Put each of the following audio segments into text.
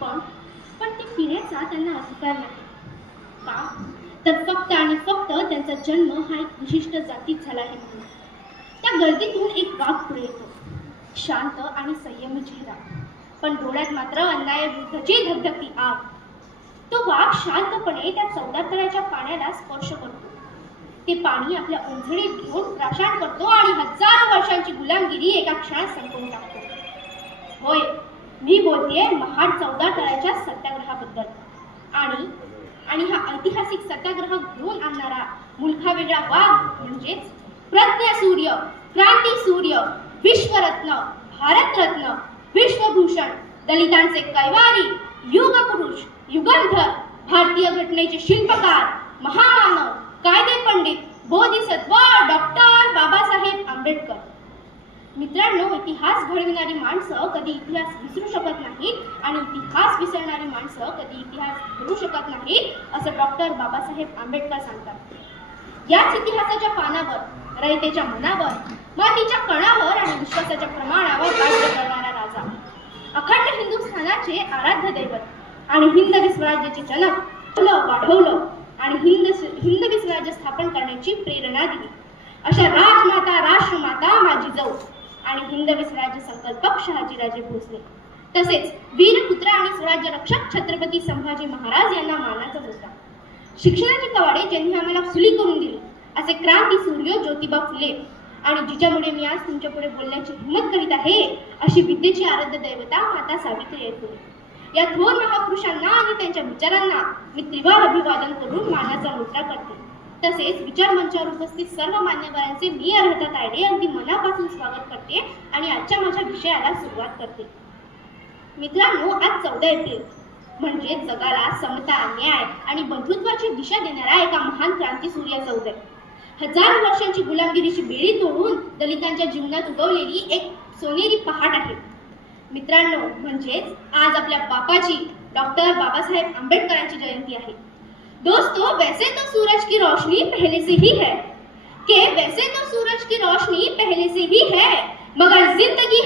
पण पण ते पिण्याचा त्यांना अधिकार नाही. का? तर फक्त आणि फक्त त्यांचा जन्म हा एक विशिष्ट जातीत झाला आहे म्हणून. त्या गर्दीतून एक वाघ पुढे येतो, शांत आणि संयमी चेहरा, पण डोळ्यात मात्र अन्यायाविरुद्धची धगधगती आग. तो वाघ शांतपणे त्या 14 तळ्याच्या पाण्याला स्पर्श करतो. ते पाणी आपल्या ओंजळीत घेऊन प्राशन करतो आणि हजारो वर्षांची गुलामगिरी एका क्षणात संपवून टाकतो. होय, मी बोलतेय महाड 14 तळ्याच्या सत्याग्रहाबद्दल. आणि हा ऐतिहासिक सत्याग्रह घेऊन आणणारा मुलखावेगळा वाघ म्हणजेच प्रज्ञा सूर्य, क्रांती सूर्य, विश्वरत्न, भारतरत्न, विश्वभूषण, दलितांचे कैवारी, युगपुरुष, युगंधर, भारतीय घटनेचे शिल्पकार, महामानव, कायदे पंडित, बोधिसत्व डॉक्टर बाबासाहेब आंबेडकर. मित्रांनो, इतिहास घडविणारी माणसं कधी इतिहास विसरू शकत नाहीत आणि इतिहास विसरणारी माणसं कधी इतिहास घडू शकत नाहीत असं डॉक्टर बाबासाहेब आंबेडकर सांगतात. याच इतिहासाच्या पानावर, रयतेच्या मनावर, मातीच्या कणावर आणि विश्वासाच्या प्रमाणावर राज्य करणारा राजा, अखंड हिंदुस्थानाचे आराध्य दैवत आणि हिंदवी स्वराज्याचे जनक वाढवलं आणि हिंदवी स्वराज्य स्थापन करण्याची प्रेरणा दिली अशा राजमाता, राष्ट्रमाता माझी जाऊ आणि हिंदवी स्वराज्य संकल्पक शहाजीराजे भोसले, तसेच वीरपुत्र आणि स्वराज्य रक्षक छत्रपती संभाजी महाराज यांना मानाचा होता. शिक्षणाची कवाडे ज्यांनी आम्हाला खुली करून दिली असे क्रांती सूर्य ज्योतिबा फुले आणि जिच्यामुळे मी आज तुमच्या पुढे बोलण्याची हिंमत करीत आहे अशी विद्येची आराध्य दैवता माता सावित्रीबाई फुले. या थोर महापुरुषांना आणि त्यांच्या विचारांना मी त्रिवार अभिवादन करून मानाचा मुद्रा करते. तसेच विचार मंचावर उपस्थित सर्व मान्यवरांचे मी अर्हता तायडे अगदी मनापासून स्वागत करते आणि आजच्या माझ्या विषयाला सुरुवात करते. मित्रांनो, आज 14 एप्रिल म्हणजे जगाला समता, न्याय आणि बंधुत्वाची दिशा देणारा एका महान क्रांती सूर्याचा उदय. हजारो वर्षांची गुलामगिरीची बेडी तोडून दलितांच्या जीवनात उगवलेली एक सोनेरी पहाट आहे. मित्रांनो, म्हणजेच आज आपल्या बापाची, डॉक्टर बाबासाहेब आंबेडकरांची जयंती आहे. दोस्तों, वैसे तो सूरज की रोशनी पहले से ही है कि वैसे तो सूरज की रोशनी पहले से ही है मगर जिंदगी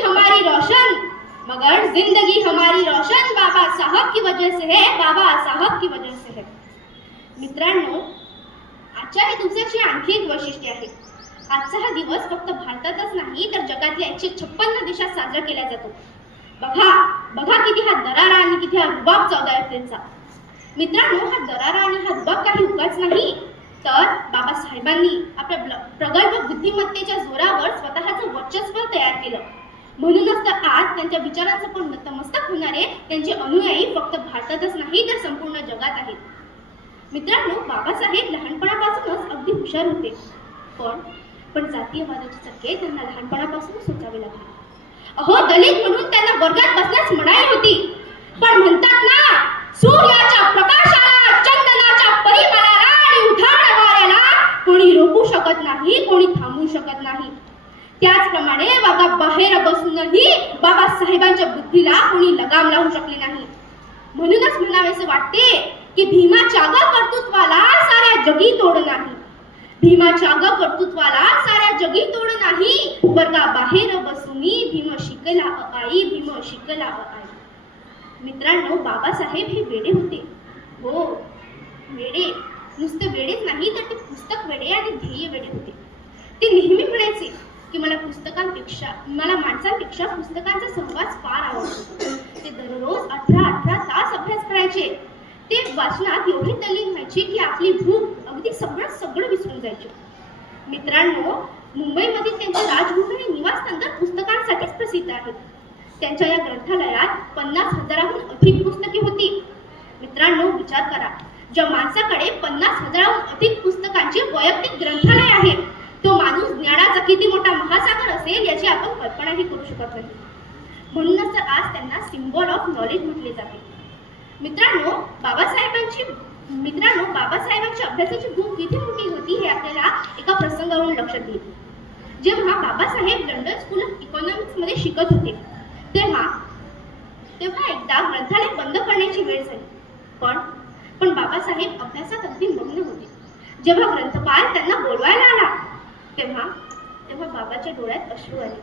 हमारी रोशन बाबा साहब की वजह से है, बाबा साहब की वजह से है. मित्रांनो, आजच्या या दिवसाची आणखी एक वैशिष्ट्य आहे. आजचा हा दिवस फक्त भारतातच नाही तर जगातल्या 156 देशात साजरा केला जातो. बघा किती हा दरारा आणि किती हा रुबाब 14 एप्रिलचा. मित्रांनो, हा दरारा आणि हा रुबाब काही उगाच नाही, तर बाबासाहेबांनी आपल्या प्रगल्भ बुद्धिमत्तेच्या जोरावर स्वतःचं वर्चस्व तयार केलं. म्हणूनच तर आज त्यांच्या विचारांचं पण नतमस्तक होणारे त्यांचे अनुयायी फक्त भारतातच नाही तर संपूर्ण जगात आहेत. मित्रांनो, बाबासाहेब लहानपणापासूनच अगदी हुशार होते, पण जातीयवादाचे चटके त्यांना लहानपणापासून सोसावे लागले. अहो, दलित म्हणून त्यांना वर्गात बसण्यास मनाई होती, पण म्हणतात ना, सूर्याच्या प्रकाशाला, चंदनाच्या परिमळाला आणि उधाण वाऱ्याला कोणी रोखू शकत नाही, कोणी थांबवू शकत नाही. त्याचप्रमाणे बाहेर बसूनही बाबासाहेबांच्या बुद्धीला कोणी लगाम लावू शकले नाही. म्हणूनच म्हणावेसे वाटते की भीमाच्या कर्तृत्वाला साऱ्या जगी तोड नाही, भीमाच्या कर्तृत्वाला साऱ्या जगी तोड नाही, वर्गा बाहेर बसूनी भीम शिकला आई, भीम शिकला आई. मित्रांनो, बाबासाहेब हे वेडे होते. हो, वेडे, नुसते वेडेच नाही तर ते पुस्तक वेडे आणि ध्येय वेडे होते. ते नेहमी म्हणायचे की मला माणसांपेक्षा पुस्तकांचा सहवास फार आवडतो. ते दररोज 18 तास अभ्यास करायचे. ते वाचनात एवढे तल्लीन व्हायचे की आपली भूक अगदी सगळं विसरून जायचे. मित्रांनो, मुंबईमधील त्यांचे राजभवन निवासस्थान तर पुस्तकांसाठीच प्रसिद्ध आहेत. त्यांच्या या ग्रंथालयात 50,000हून अधिक पुस्तके होती. मित्रांनो, विचार करा, ज्या माणसाकडे 50,000हून अधिक पुस्तकांचे वैयक्तिक ग्रंथालय आहे, तो माणूस ज्ञानाचा किती मोठा महासागर असेल याची आपण कल्पनाही करू शकत नाही. म्हणूनच तर आज त्यांना सिम्बॉल ऑफ नॉलेज म्हटले जाते. मित्रांनो, बाबासाहेबांची अभ्यासाची भूक किती मोठी होती हे आपल्याला एका प्रसंगावरून लक्षात येईल. जेव्हा Babasaheb London school of economics मध्ये शिकत होते तेव्हा एकदा ग्रंथालय बंद करण्याची वेळ झाली. पण बाबासाहेब अभ्यासात अगदी मग्न होते. जेव्हा ग्रंथपाल त्यांना बोलवायला आला तेव्हा बाबाच्या डोळ्यात अश्रू आले.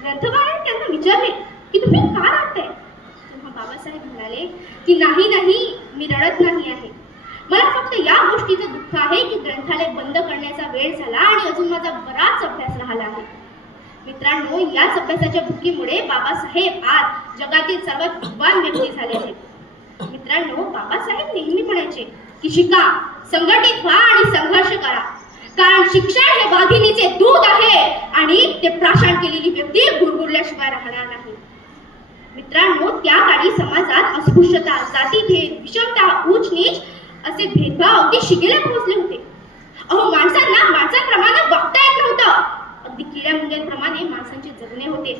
ग्रंथपालाने त्यांना विचारले की तुम्ही का रडताय? तेव्हा बाबासाहेब बाबासाहेब म्हणाले की नाही नाही, मी रडत नाही आहे. मला फक्त या गोष्टीचं दुःख आहे की ग्रंथालय बंद करण्याचा वेळ झाला आणि अजून माझा बराच अभ्यास राहिला आहे. मित्रांनो, याच अभ्यासाच्या भुकीमुळे बाबासाहेब आज जगातील सर्वात विद्वान व्यक्ती झाले आहेत. मित्रांनो, बाबासाहेब नेहमी म्हणायचे की शिका, संघटित व्हा आणि संघर्ष करा, कारण शिक्षण हे वाघिणीचे दूध आहे आणि ते प्राशन केलेली व्यक्ती गुरगुरल्याशिवाय राहणार नाही. मित्रांनो, त्या काळी समाजात अस्पृश्यता, जातीभेद, विषमता, उच्च नीच असे भेदभाव अगदी शिगेला पोहोचले होते. माणसांना माणसांप्रमाणे वागता येत नव्हतं. अगदी किड्या मुंग्यांप्रमाणे माणसांचे जगणे होते.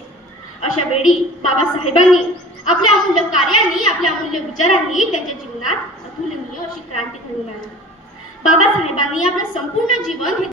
अशा वेळी बाबासाहेबांनी आपल्या अमूल्य कार्याने, आपल्या अमूल्य विचारांनी त्यांच्या जीवनात अतुलनीय अशी क्रांती घडवून आणली. बाबासाहेबांनी आपलं संपूर्ण जीवन हे